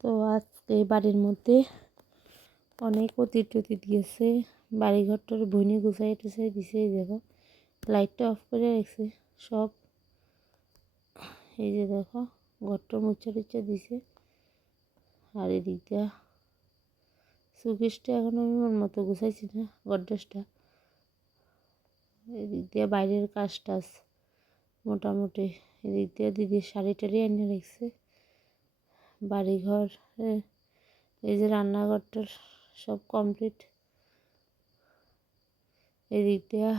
তো আজকে বাড়ির মধ্যে অনেক অতিথি দিয়েছে, বাড়িঘরটার বইনি গুছাই টুছাই দিছে। দেখো লাইটটা অফ করে রাখছে সব। এই যে দেখো ঘরটা মুচ্ছা টুচ্ছা দিছে। আর এদিক দিয়া সুকেশটা এখন আমি মন মতো গুছাইছি না, গডরেজটা। এদিক দিয়ে বাইরের কাজ টাজ মোটামুটি। এদিক দিয়ে দিদির শাড়ি টাড়ি এনে রাখছে। বাড়িঘর এই যে রান্নাঘরটার সব কমপ্লিট। এদিক দিয়া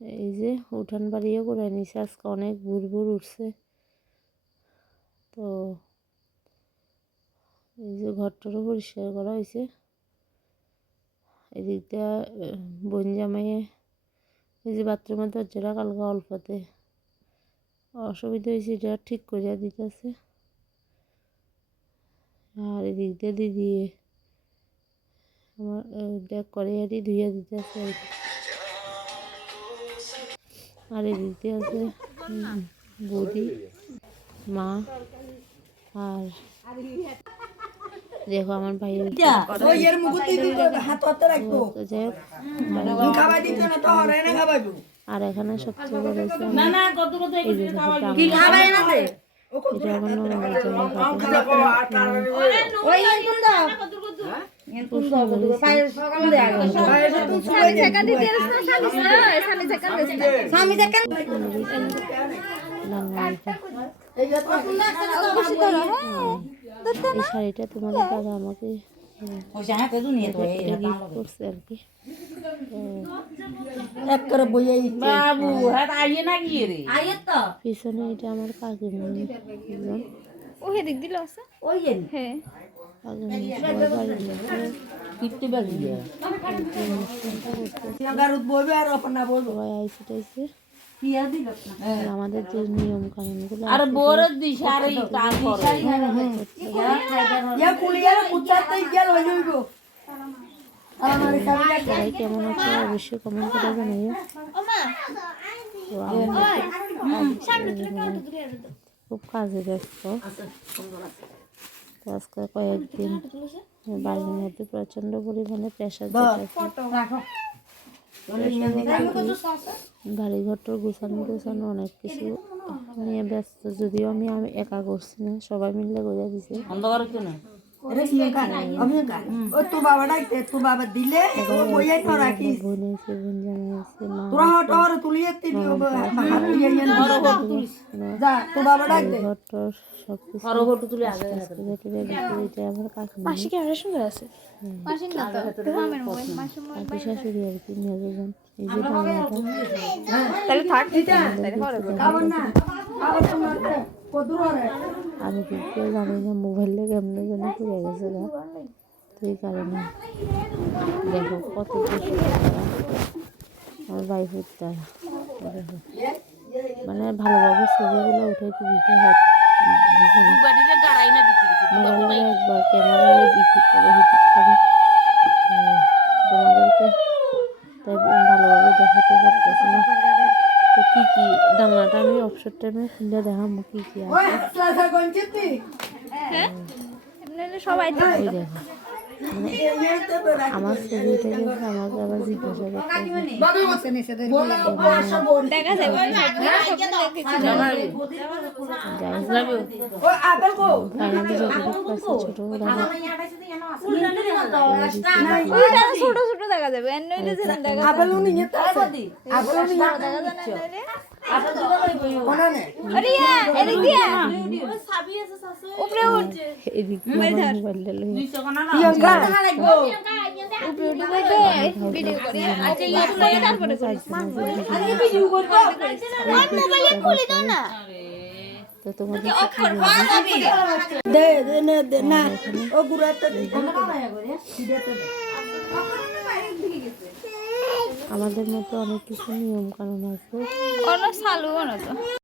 এই যে উঠান বাড়িও করে নিছে, আজকে অনেক ভুর উঠছে। তো এই যে ঘরটারও পরিষ্কার করা হয়েছে। এদিক দিয়া বোন জামাইয়ে এই যে বাথরুমের দরজাটা কালকে অল্পতে অসুবিধা হয়েছে, এটা ঠিক করিয়া দিতেছে। আর এদিক দিয়ে দিদি আমার ব্যাগ করে ধুইয়া দিতেছে। আর এদিক দিয়ে আছে বৌদি, মা। আর দেখো আমার ভাই আর এখানে সবচেয়ে বড় হচ্ছে এটা আমার ননদের জন্য এই শাড়িটা তোমাদের দাদা আমাকে গিফট করছে আর কি। পিছনে এটা আমার কাকিমণি আমাদের যে নিয়ম কানুনগুলো সবাই কেমন আছে অবশ্যই কমেন্ট করে জানাইও। খুব কাজে ব্যস্ত। আজকে কয়েকদিন বাড়ির মধ্যে প্রচন্ড পরিমাণে প্রেশার বাড়িঘরটার গুছানো অনেক কিছু নিয়ে ব্যস্ত। যদিও আমি একা করছি না, সবাই মিলে করে দিছে। শাশুড়ি আর কি মেয়েজন। এই যে আমি কিন্তু জানি না মোবাইলে কেমনে যেন ঘুরে গেছে না, তো এই কারণে দেখো কত আমার বাইফের দ্বারা দেখো মানে ভালোভাবে ছবিগুলো উঠাইতে দিতে হয়। মোবাইলে একবার ক্যামেরায় দিতে করে তোমাদেরকে তাই ভালোভাবে দেখাতে পারতেছি না। তো কী কী ডাঙাটা আমি অবসর টাইমে খুলে দেখাবো কী কী আছে। সবাই দেখো মানে আমার ছবি থেকে আমাকে আবার জিজ্ঞাসা করতে ছোট ছোট দেখা যাবে তো তোমাদের আমাদের মধ্যে অনেক কিছু নিয়ম কানুন আছে।